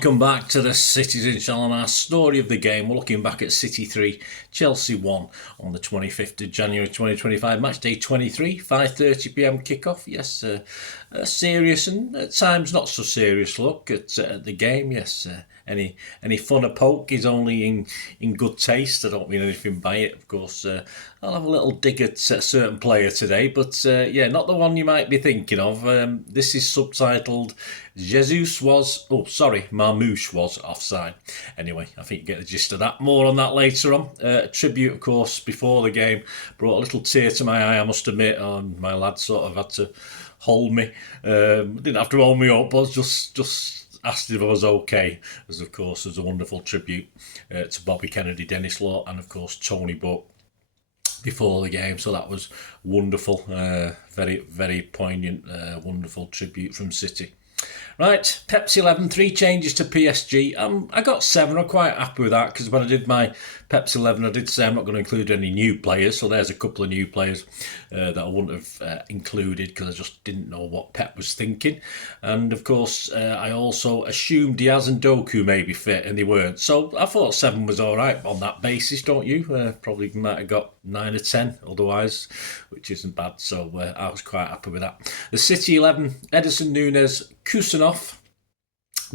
welcome back to the Citizen Channel. Our story of the game, we're looking back at City 3, Chelsea 1 on the 25th of January 2025, match day 23, 5:30pm kickoff. Yes, a serious and at times not so serious look at the game. Yes, any fun or poke is only in good taste. I don't mean anything by it, of course. I'll have a little dig at a certain player today, but yeah, not the one you might be thinking of. This is subtitled Marmoush was offside. Anyway, I think you get the gist of that. More on that later on. A tribute, of course, before the game brought a little tear to my eye, I must admit. My lad sort of had to hold me. Didn't have to hold me up, but just asked if I was okay, as of course there's a wonderful tribute to Bobby Kennedy, Dennis Law, and of course Tony Buck before the game. So that was wonderful, very, very poignant, wonderful tribute from City. Right, Pep's 11, 3 changes to PSG. I got 7, I'm quite happy with that, because when I did my Pep's 11, I did say I'm not going to include any new players, so there's a couple of new players that I wouldn't have included, because I just didn't know what Pep was thinking. And of course, I also assumed Diaz and Doku may be fit, and they weren't. So I thought 7 was alright on that basis, don't you? Probably might have got 9 or 10 otherwise, which isn't bad, so I was quite happy with that. The City 11, Ederson, Nunes, Kusanov,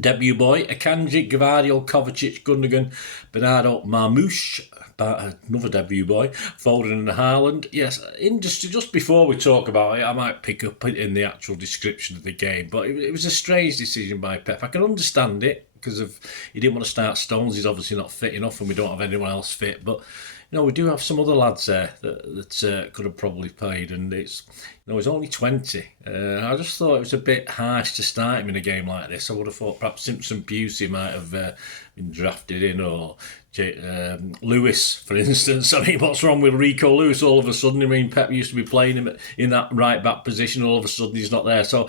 debut boy, Akanji, Gvardiol, Kovacic, Gundogan, Bernardo, Marmoush, another debut boy, Foden and Haaland. Yes, just before we talk about it, I might pick up it in the actual description of the game, but it was a strange decision by Pep. I can understand it, because he didn't want to start Stones. He's obviously not fit enough, and we don't have anyone else fit, but we do have some other lads there that could have probably played, and he's only 20. I just thought it was a bit harsh to start him in a game like this. I would have thought perhaps Simpson Pusey might have been drafted in, or Lewis, for instance. I mean, what's wrong with Rico Lewis all of a sudden? I mean, Pep used to be playing him in that right back position, all of a sudden he's not there. So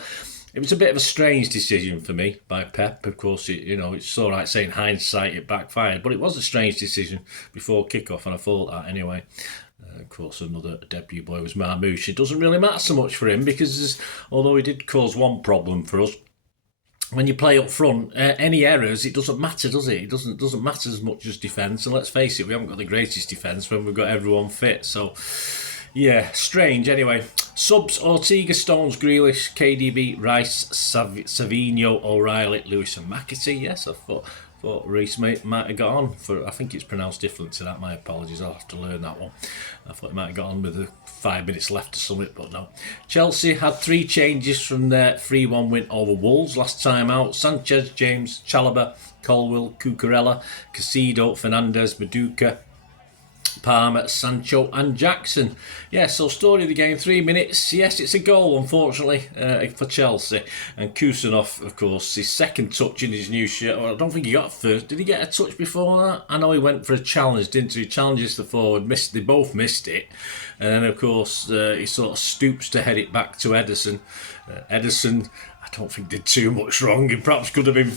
it was a bit of a strange decision for me by Pep. Of course, it's all right saying hindsight it backfired, but it was a strange decision before kickoff, and I thought that anyway. Of course, another debut boy was Marmoush. It doesn't really matter so much for him, because although he did cause one problem for us, when you play up front, any errors, it doesn't matter, does it? It doesn't matter as much as defence. And let's face it, we haven't got the greatest defence when we've got everyone fit. So, yeah, strange. Anyway, subs: Ortega, Stones, Grealish, KDB, Rice, Savinho, O'Reilly, Lewis and McAtee. Yes, I thought Reece might have got on for, I think it's pronounced different to that, my apologies, I'll have to learn that one. I thought he might have got on with the 5 minutes left or something, but no. Chelsea had 3 changes from their 3-1 win over Wolves last time out. Sanchez, James, Chalobah, Colwill, Cucurella, Casido, Fernandes, Maduka, Palmer, Sancho and Jackson. Yeah, so story of the game, 3 minutes. Yes, it's a goal, unfortunately, for Chelsea. And Kusanov, of course, his second touch in his new shirt. Well, I don't think he got first. Did he get a touch before that? I know he went for a challenge, didn't he? He challenges the forward. They both missed it. And then, of course, he sort of stoops to head it back to Ederson. Ederson, I don't think did too much wrong. He perhaps could have been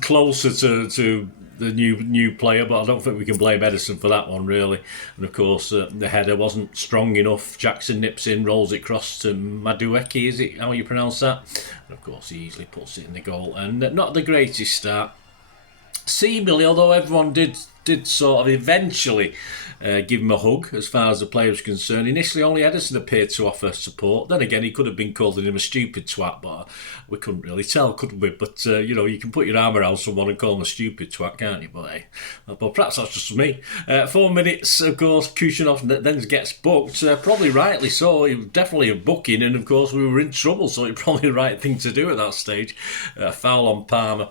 closer to the new player, but I don't think we can blame Ederson for that one, really. And of course, the header wasn't strong enough. Jackson nips in, rolls it across to Madueke, is it how you pronounce that? And of course, he easily puts it in the goal. And not the greatest start. Seemingly, although everyone did sort of eventually give him a hug as far as the player was concerned. Initially, only Ederson appeared to offer support. Then again, he could have been calling him a stupid twat, but we couldn't really tell, could we? But, you can put your arm around someone and call them a stupid twat, can't you? But perhaps that's just me. 4 minutes, of course, Kusanov then gets booked. Probably rightly so. He was definitely a booking, and of course, we were in trouble, so it's probably the right thing to do at that stage. Foul on Palmer.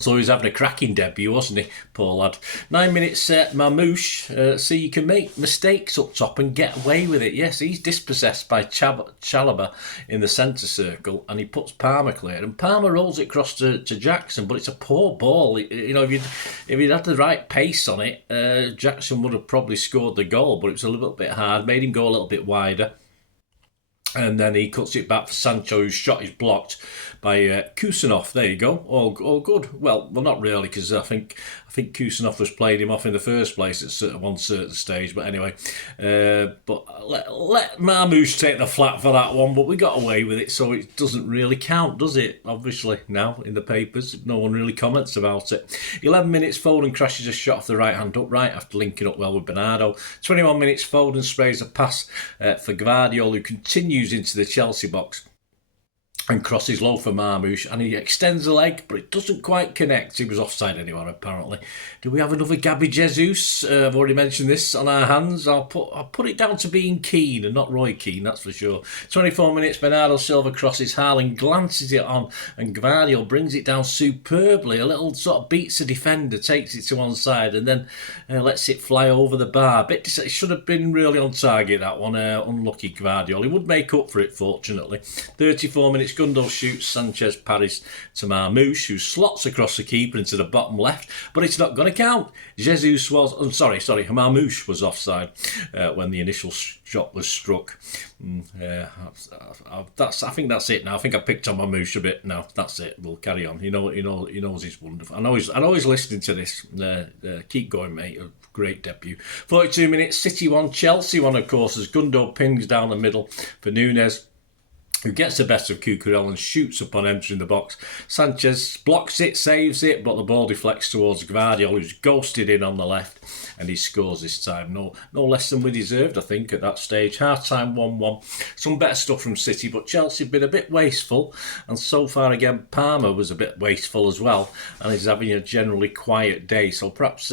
So he was having a cracking debut, wasn't he? Poor lad. 9 minutes, Marmoush. See, you can make mistakes up top and get away with it. Yes, he's dispossessed by Chalobah in the centre circle, and he puts Palmer clear. And Palmer rolls it across to Jackson, but it's a poor ball. If he'd had the right pace on it, Jackson would have probably scored the goal, but it was a little bit hard. Made him go a little bit wider. And then he cuts it back for Sancho, whose shot is blocked by Kusanov. There you go. All good. Well, not really, because I think Kusanov was playing him off in the first place at one certain stage. But anyway, but let Marmoush take the flat for that one. But we got away with it, so it doesn't really count, does it? Obviously, now in the papers, no one really comments about it. 11 minutes, Foden crashes a shot off the right-hand upright after linking up well with Bernardo. 21 minutes, Foden sprays a pass for Gvardiol, who continues into the Chelsea box and crosses low for Marmoush, and he extends the leg, but it doesn't quite connect. He was offside anyway, apparently. Do we have another Gabby Jesus? I've already mentioned this on our hands. I'll put it down to being Keane and not Roy Keane, that's for sure. 24 minutes, Bernardo Silva crosses, Haaland glances it on, and Gvardiol brings it down superbly. A little sort of beats the defender, takes it to one side, and then lets it fly over the bar. It should have been really on target, that one. Unlucky Gvardiol. He would make up for it, fortunately. 34 minutes, Gundo shoots, Sanchez parries to Marmoush, who slots across the keeper into the bottom left, but it's not going to count. Jesus was, Marmoush was offside when the initial shot was struck. I think that's it now. I think I picked on Marmoush a bit now. That's it. We'll carry on. He knows he's wonderful. I know he's listening to this. Keep going, mate. A great debut. 42 minutes, City 1, Chelsea 1, of course, as Gundo pings down the middle for Núñez, who gets the best of Cucurella and shoots upon entering the box. Sanchez blocks it, saves it, but the ball deflects towards Gvardiol, who's ghosted in on the left, and he scores this time. No less than we deserved, I think, at that stage. Half-time 1-1. Some better stuff from City, but Chelsea have been a bit wasteful, and so far again, Palmer was a bit wasteful as well, and he's having a generally quiet day, so perhaps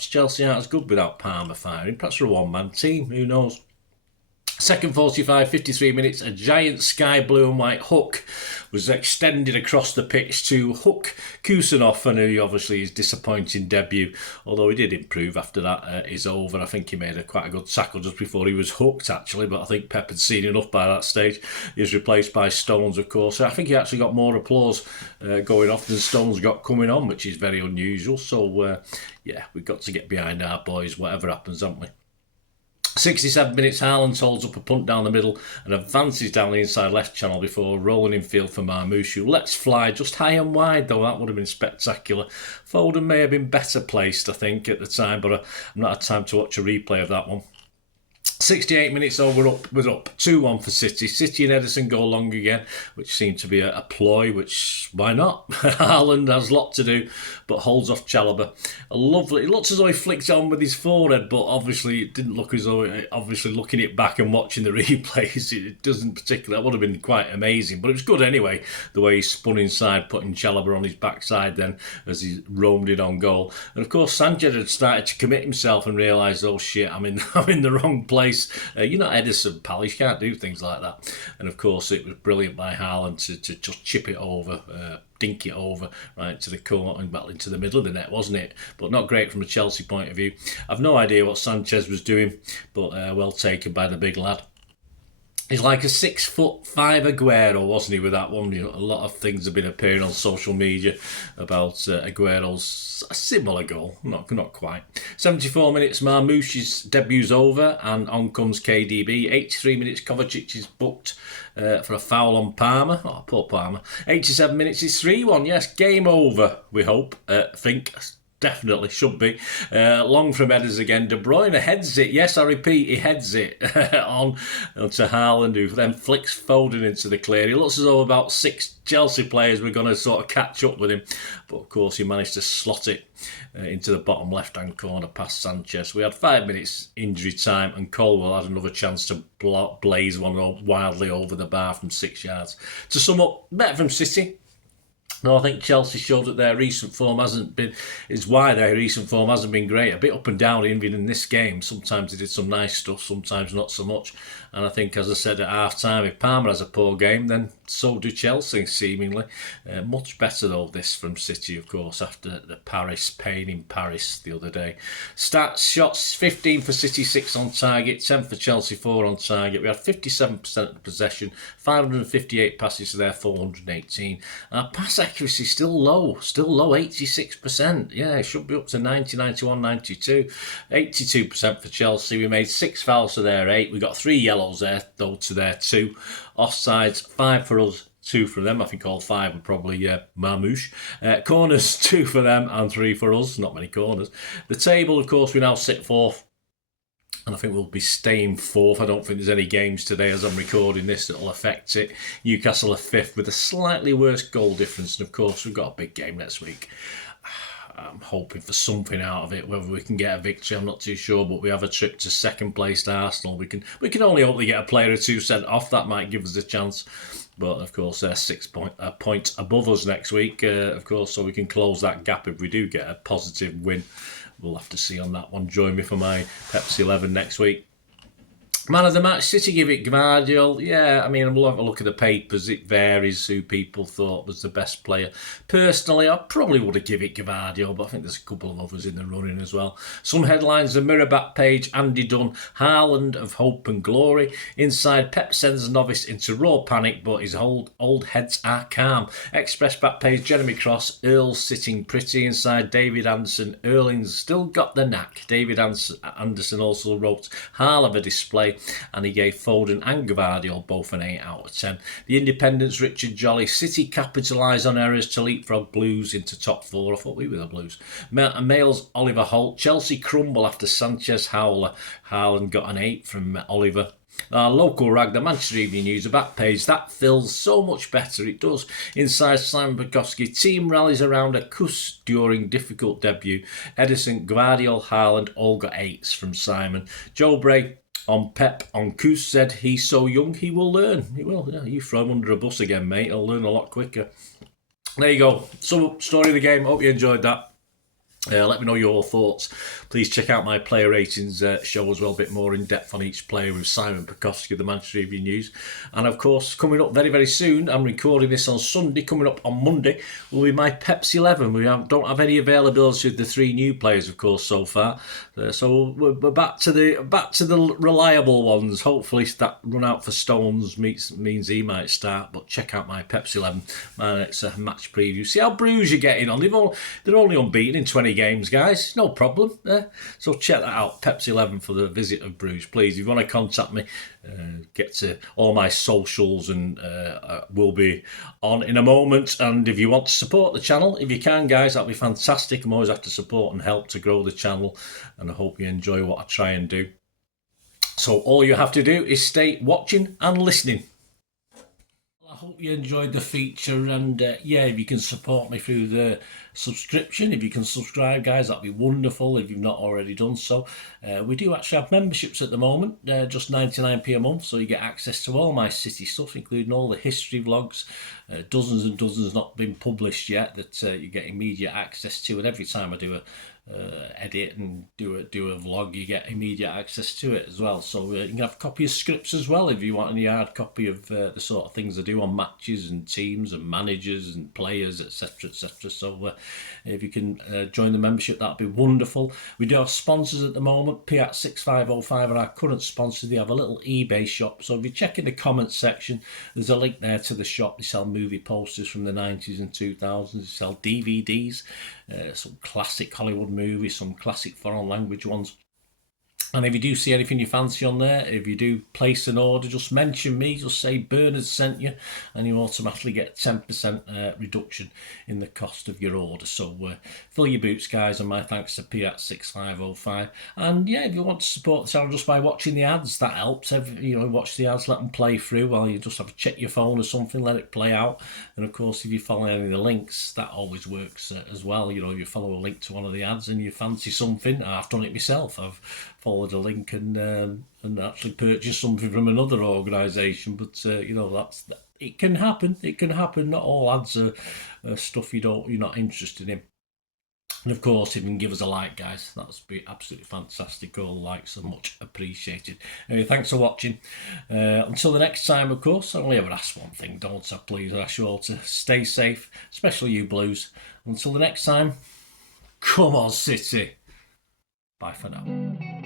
Chelsea aren't as good without Palmer firing. Perhaps they're a one-man team, who knows? Second 45, 53 minutes, a giant sky blue and white hook was extended across the pitch to hook Kusanov, and who obviously his disappointing debut, although he did improve after that, is over. I think he made quite a good tackle just before he was hooked, actually, but I think Pep had seen enough by that stage. He was replaced by Stones, of course. I think he actually got more applause going off than Stones got coming on, which is very unusual. So, we've got to get behind our boys, whatever happens, haven't we? 67 minutes, Haaland holds up a punt down the middle and advances down the inside left channel before rolling in field for Marmoush, who lets fly just high and wide, though that would have been spectacular. Foden may have been better placed, I think, at the time, but I've not had time to watch a replay of that one. 68 minutes, we're up 2-1 for City. City and Ederson go long again, which seemed to be a ploy, which, why not? Haaland has a lot to do, but holds off Chalobah. It looks as though he flicked it on with his forehead, but obviously it didn't look as though, obviously looking it back and watching the replays, it doesn't particularly, that would have been quite amazing, but it was good anyway, the way he spun inside, putting Chalobah on his backside then, as he roamed it on goal. And of course, Sanchez had started to commit himself and realised, oh shit, I'm in the wrong place. You're not Edison, pal. You can't do things like that. And of course, it was brilliant by Haaland to just chip it over, dink it over right to the corner and battle into the middle of the net, wasn't it? But not great from a Chelsea point of view. I've no idea what Sanchez was doing, but well taken by the big lad. He's like a 6'5" Aguero, wasn't he, with that one? A lot of things have been appearing on social media about Aguero's similar goal. Not quite. 74 minutes, Marmoush's debut's over, and on comes KDB. 83 minutes, Kovacic is booked for a foul on Palmer. Oh, poor Palmer. 87 minutes, it's 3-1. Yes, game over, we hope. Think. Definitely should be. Long from headers again. De Bruyne heads it. Yes, I repeat, he heads it on to Haaland, who then flicks Foden into the clear. He looks as though about 6 Chelsea players were going to sort of catch up with him. But of course, he managed to slot it into the bottom left-hand corner past Sanchez. We had 5 minutes injury time, and Colwell had another chance to blaze one wildly over the bar from 6 yards. To sum up, better from City. No, I think Chelsea showed that their recent form hasn't been great. A bit up and down even in this game. Sometimes they did some nice stuff, sometimes not so much. And I think, as I said at half-time, if Palmer has a poor game, then so do Chelsea, seemingly. Much better, though, this from City, of course, after the Paris pain in Paris the other day. Stats, shots, 15 for City, 6 on target, 10 for Chelsea, 4 on target. We had 57% of the possession, 558 passes to their 418. Our pass accuracy still low, 86%. Yeah, it should be up to 90, 91, 92. 82% for Chelsea. We made 6 fouls to their 8. We got 3 yellows there, though, to their 2. Offsides, 5 for us, 2 for them. I think all 5 were probably Marmoush. Corners, 2 for them and 3 for us. Not many corners. The table, of course, we now sit 4th. And I think we'll be staying 4th. I don't think there's any games today as I'm recording this that will affect it. Newcastle are 5th with a slightly worse goal difference. And of course, we've got a big game next week. I'm hoping for something out of it. Whether we can get a victory, I'm not too sure. But we have a trip to second place to Arsenal. We can only hope they get a player or 2 sent off. That might give us a chance. But of course, they're 6 points above us next week. Of course, so we can close that gap if we do get a positive win. We'll have to see on that one. Join me for my Pepsi 11 next week. Man of the match, City give it Gvardiol. Yeah, I mean, we'll have a look at the papers. It varies who people thought was the best player. Personally, I probably would have given it Gvardiol, but I think there's a couple of others in the running as well. Some headlines, the Mirror back page, Andy Dunn, Haaland of hope and glory. Inside, Pep sends novice into raw panic, but his old heads are calm. Express back page, Jeremy Cross, Earl sitting pretty. Inside, David Anderson, Erling's still got the knack. David Anderson also wrote, Hall of a display. And he gave Foden and Gvardiol both an 8 out of 10. The Independent's Richard Jolly. City capitalise on errors to leapfrog Blues into top 4. I thought we were the Blues. Mail's Oliver Holt. Chelsea crumble after Sanchez Howler. Haaland got an 8 from Oliver. Our local rag, the Manchester Evening News, the back page, that feels so much better. It does. Inside, Simon Bukowski. Team rallies around a cuss during difficult debut. Edison, Gvardiol, Haaland all got 8s from Simon. Joe Bray on Pep on Kus said he's so young he will learn. He will. Yeah, you throw him under a bus again, mate. He'll learn a lot quicker. There you go. So, story of the game. Hope you enjoyed that. Let me know your thoughts. Please check out my player ratings show as well, a bit more in depth on each player with Simon Bukowski of the Manchester Evening News. And of course, coming up very, very soon, I'm recording this on Sunday, coming up on Monday, will be my Pepsi 11. We don't have any availability of the 3 new players, of course, so far. So we're back to the reliable ones. Hopefully that run out for Stones means he might start. But check out my Pepsi 11. Man, it's a match preview. See how Bruges are getting on. They're only unbeaten in 20 games, guys. No problem. So check that out. Pepsi 11 for the visit of Bruges. Please, if you want to contact me, get to all my socials and we'll be on in a moment. And if you want to support the channel, if you can, guys, that'd be fantastic. I'm always after support and help to grow the channel, and I hope you enjoy what I try and do. So all you have to do is stay watching and listening. I hope you enjoyed the feature, and yeah, if you can support me through the subscription, if you can subscribe, guys, that'd be wonderful if you've not already done so. We do actually have memberships at the moment, just 99p a month, so you get access to all my City stuff, including all the history vlogs, dozens and dozens not been published yet that you get immediate access to, and every time I do a edit and do a vlog, you get immediate access to it as well. So you can have a copy of scripts as well if you want any hard copy of the sort of things I do on matches and teams and managers and players, etc, etc. So if you can join the membership, that'd be wonderful. We do have sponsors at the moment. Piat 6505 are our current sponsor. They have a little eBay shop, so if you check in the comments section, there's a link there to the shop. They sell movie posters from the 90s and 2000s. They sell DVDs, some classic Hollywood movies, some classic foreign language ones. And if you do see anything you fancy on there, if you do place an order, just mention me, just say Bernard sent you, and you automatically get 10% reduction in the cost of your order. So fill your boots, guys, and my thanks to Piat 6505. And yeah, if you want to support the channel just by watching the ads, that helps. Watch the ads, let them play through while you just have to check your phone or something, let it play out. And of course, if you follow any of the links, that always works as well. If you follow a link to one of the ads and you fancy something, I've done it myself. I've followed a link and actually purchased something from another organisation. But it can happen. It can happen. Not all ads are stuff you're not interested in. And of course, if you can give us a like, guys, that's be absolutely fantastic. All the likes are much appreciated. Anyway, thanks for watching. Until the next time, of course, I only ever ask one thing, don't I? Please, I ask you all to stay safe, especially you Blues. Until the next time, come on, City. Bye for now.